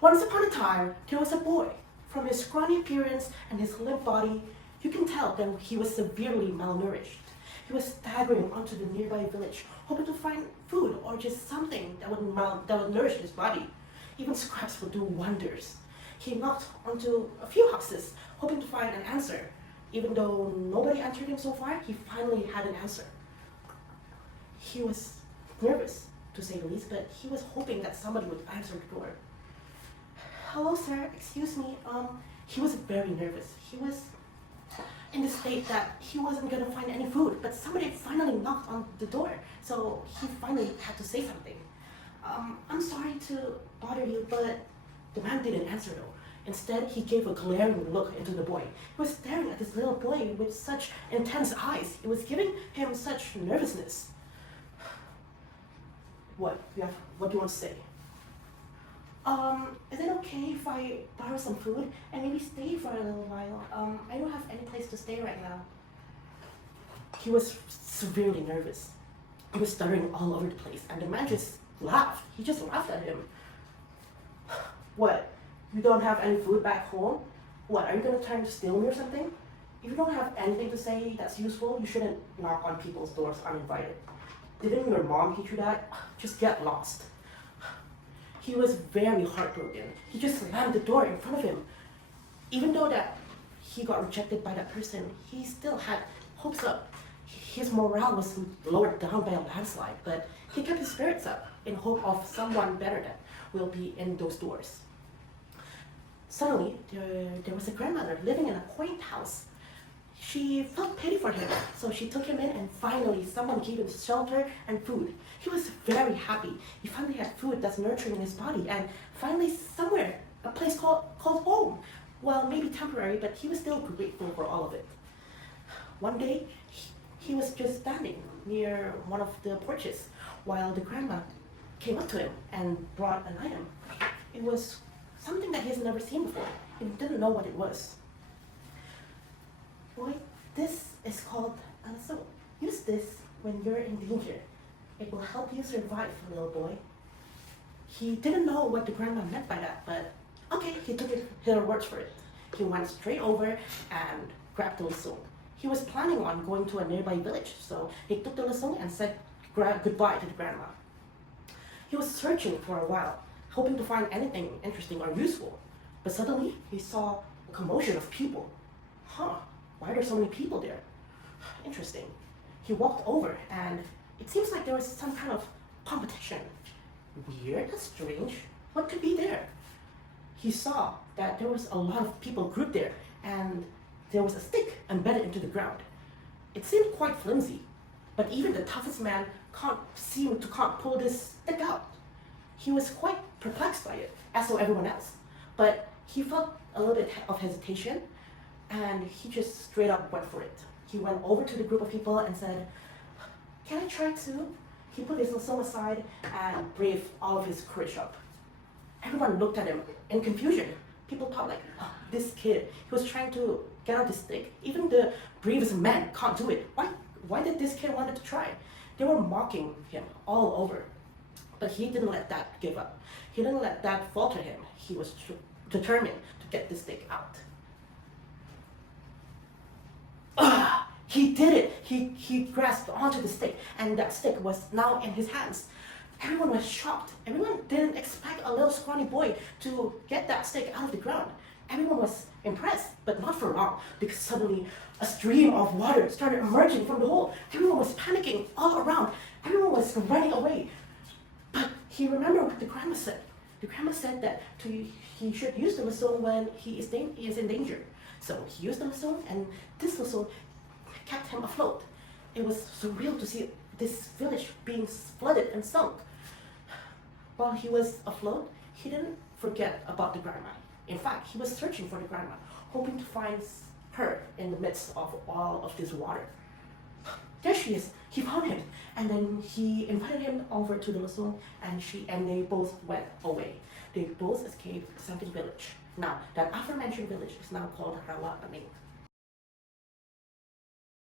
Once upon a time, there was a boy. From his scrawny appearance and his limp body, you can tell that he was severely malnourished. He was staggering onto the nearby village, hoping to find food or just something that would nourish his body. Even scraps would do wonders. He knocked onto a few houses, hoping to find an answer. Even though nobody answered him so far, he finally had an answer. He was nervous, to say the least, but he was hoping that somebody would answer the door. Hello, sir. Excuse me. He was very nervous. He was in the state that he wasn't gonna find any food, but somebody finally knocked on the door, so he finally had to say something. I'm sorry to bother you, but the man didn't answer though. Instead, he gave a glaring look into the boy. He was staring at this little boy with such intense eyes. It was giving him such nervousness. What do you want to say? Is it okay if I borrow some food and maybe stay for a little while? I don't have any place to stay right now. He was severely nervous. He was stuttering all over the place, and the man just laughed. He just laughed at him. What? You don't have any food back home? What, are you gonna try to steal me or something? If you don't have anything to say that's useful, you shouldn't knock on people's doors uninvited. Didn't your mom teach you that? Just get lost. He was very heartbroken. He just slammed the door in front of him. Even though that he got rejected by that person, he still had hopes up. His morale was lowered down by a landslide, but he kept his spirits up in hope of someone better that will be in those doors. Suddenly, there was a grandmother living in a quaint house. She felt pity for him, so she took him in, and finally someone gave him shelter and food. He was very happy. He finally had food that's nurturing his body, and finally somewhere, a place called home. Well, maybe temporary, but he was still grateful for all of it. One day, he was just standing near one of the porches while the grandma came up to him and brought an item. It was something that he's never seen before. He didn't know what it was. Boy, this is called so use this when you're in danger. It will help you survive, little boy. He didn't know what the grandma meant by that, but okay, he took her words for it. He went straight over and grabbed the lasung. He was planning on going to a nearby village, so he took the lasung and said goodbye to the grandma. He was searching for a while, hoping to find anything interesting or useful, but suddenly he saw a commotion of people. Why are there so many people there? Interesting. He walked over, and it seems like there was some kind of competition. Weird, that's strange. What could be there? He saw that there was a lot of people grouped there, and there was a stick embedded into the ground. It seemed quite flimsy, but even the toughest man can't pull this stick out. He was quite perplexed by it, as so everyone else. But he felt a little bit of hesitation, and he just straight up went for it. He went over to the group of people and said, "Can I try too?" He put his lasung aside and braved all of his courage up. Everyone looked at him in confusion. People thought like, oh, this kid, he was trying to get out the stick. Even the bravest man can't do it. Why did this kid want to try? They were mocking him all over. But he didn't let that give up. He didn't let that falter him. He was determined to get the stick out. He did it! He grasped onto the stick, and that stick was now in his hands. Everyone was shocked. Everyone didn't expect a little scrawny boy to get that stick out of the ground. Everyone was impressed, but not for long, because suddenly a stream of water started emerging from the hole. Everyone was panicking all around. Everyone was running away. But he remembered what the grandma said. The grandma said that he should use the lasung when he is in danger. So he used the lasung, and this lasung kept him afloat. It was surreal to see this village being flooded and sunk. While he was afloat, he didn't forget about the grandma. In fact, he was searching for the grandma, hoping to find her in the midst of all of this water. There she is. He found him, and then he invited him over to the lasung, and they both went away. They both escaped something village. Now, that aforementioned village is now called Rawa Aning.